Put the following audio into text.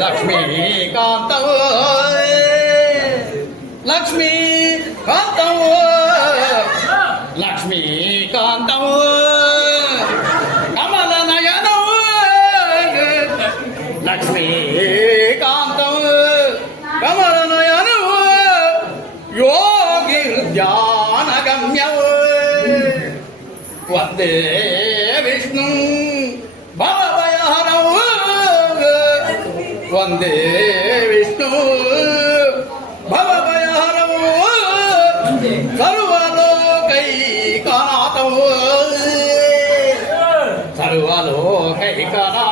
Lakshmikanta Lakshmikanta Lakshmikanta కమల నయన Lakshmikanta కమల నయన యోగి ధ్యానగమ్య వందే Vishnu భవభయహరౌ వందే Vishnu భవభయహరౌ సర్వలోకైకనాథౌ సర్వలోకైకనాథౌ